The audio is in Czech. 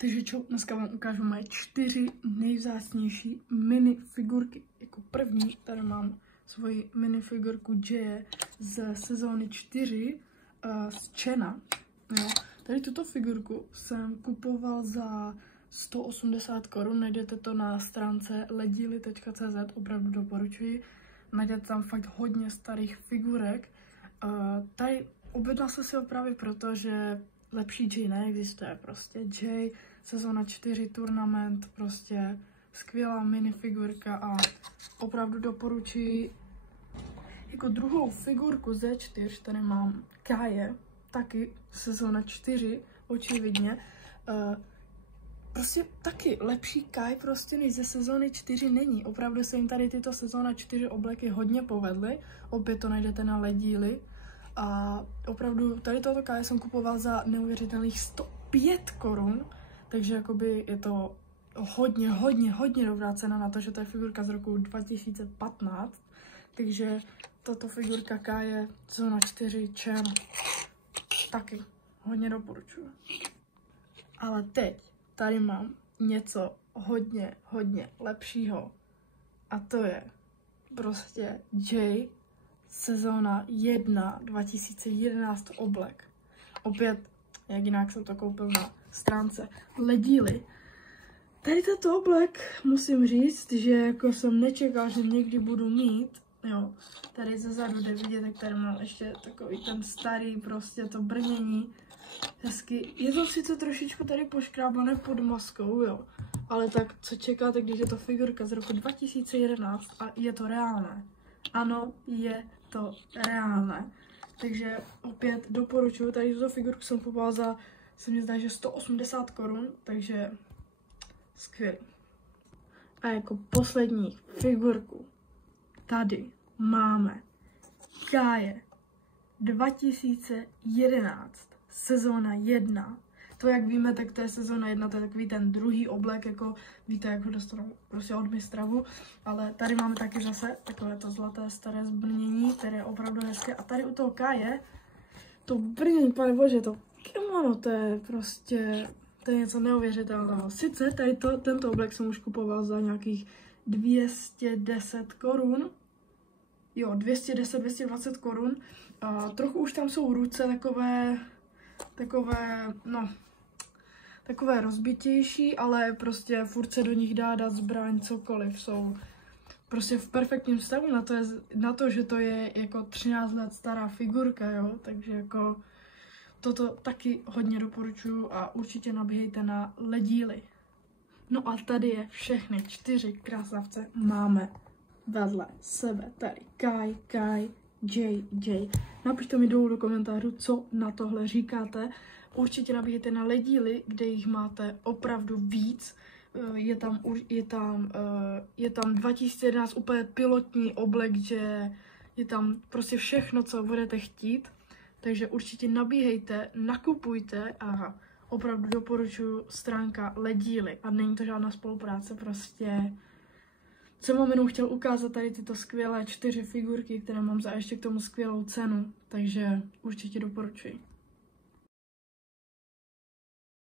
Takže čo, dneska vám ukážu moje 4 nejvzácnější minifigurky. Jako první tady mám svoji minifigurku Jaye z sezóny 4 z Chena. Jo. Tady tuto figurku jsem kupoval za 180 korun, najdete to na stránce ledíly.cz, opravdu doporučuji. Najdete tam fakt hodně starých figurek. Tady objednal jsem si ho právě proto, že lepší Jaye neexistuje, prostě Jaye, sezóna 4 turnament, prostě skvělá minifigurka a opravdu doporučuji. Jako druhou figurku ze 4 tady mám Kaje, taky sezóna 4, očividně. Prostě taky lepší Kai prostě než ze sezóny 4 není. Opravdu se jim tady tyto sezóna 4 obleky hodně povedly. Opět to najdete na ledíly. A opravdu tady tohoto Kaje jsem kupoval za neuvěřitelných 105 korun. Takže jakoby je to hodně dobrá cena na to, že to je figurka z roku 2015. Takže tato figurka Kaje sezóna 4 Chen taky hodně doporučuji. Ale teď tady mám něco hodně lepšího. A to je prostě Jaye sezóna 1 2011 oblek. Opět, jak jinak jsem to koupil na stránce Ledíly. Tady tento oblek musím říct, že jako jsem nečekal, že někdy budu mít. Jo, tady zezadu jde vidět, jak tady mám ještě takový ten starý prostě to brnění. Hezky. Je to sice trošičku tady poškrábané pod maskou, jo. Ale tak co čekáte, když je to figurka z roku 2011 a je to reálné? Ano, je to reálné. Takže opět doporučuji, tady tuto figurku jsem kupovala za, se mi zdá, že 180 korun, takže skvělý. A jako poslední figurku tady máme Kaje 2011, sezóna 1. To, jak víme, tak to je sezóna 1, to je takový ten druhý oblek, jako víte, jak ho dostanu prostě od mistravu. Ale tady máme taky zase takové to zlaté staré zbrnění, které je opravdu hezké. A tady u toho Kaje, to brnění, pane bože, to kimono, to je prostě, to je něco neuvěřitelného. Sice tady tento oblek jsem už kupoval za nějakých 210 korun. Jo, 210, 220 korun. Trochu už tam jsou ruce takové rozbitější, ale prostě furt se do nich dát zbraň, cokoliv. Jsou prostě v perfektním stavu na to, že to je jako 13 let stará figurka, jo, takže jako toto taky hodně doporučuju a určitě nabíhejte na Ledíly. No a tady je všechny 4 krásavce máme vedle sebe. Tady Kaje, Jaye. Napište mi dolů do komentářů, co na tohle říkáte. Určitě nabíjete na Ledíly, kde jich máte opravdu víc. Je tam 2011 úplně pilotní oblek, že je tam prostě všechno, co budete chtít. Takže určitě nabíhejte, nakupujte a opravdu doporučuji stránka Ledíly. A není to žádná spolupráce, prostě jsem vám jenom chtěl ukázat tady tyto skvělé 4 figurky, které mám za ještě k tomu skvělou cenu. Takže určitě doporučuji.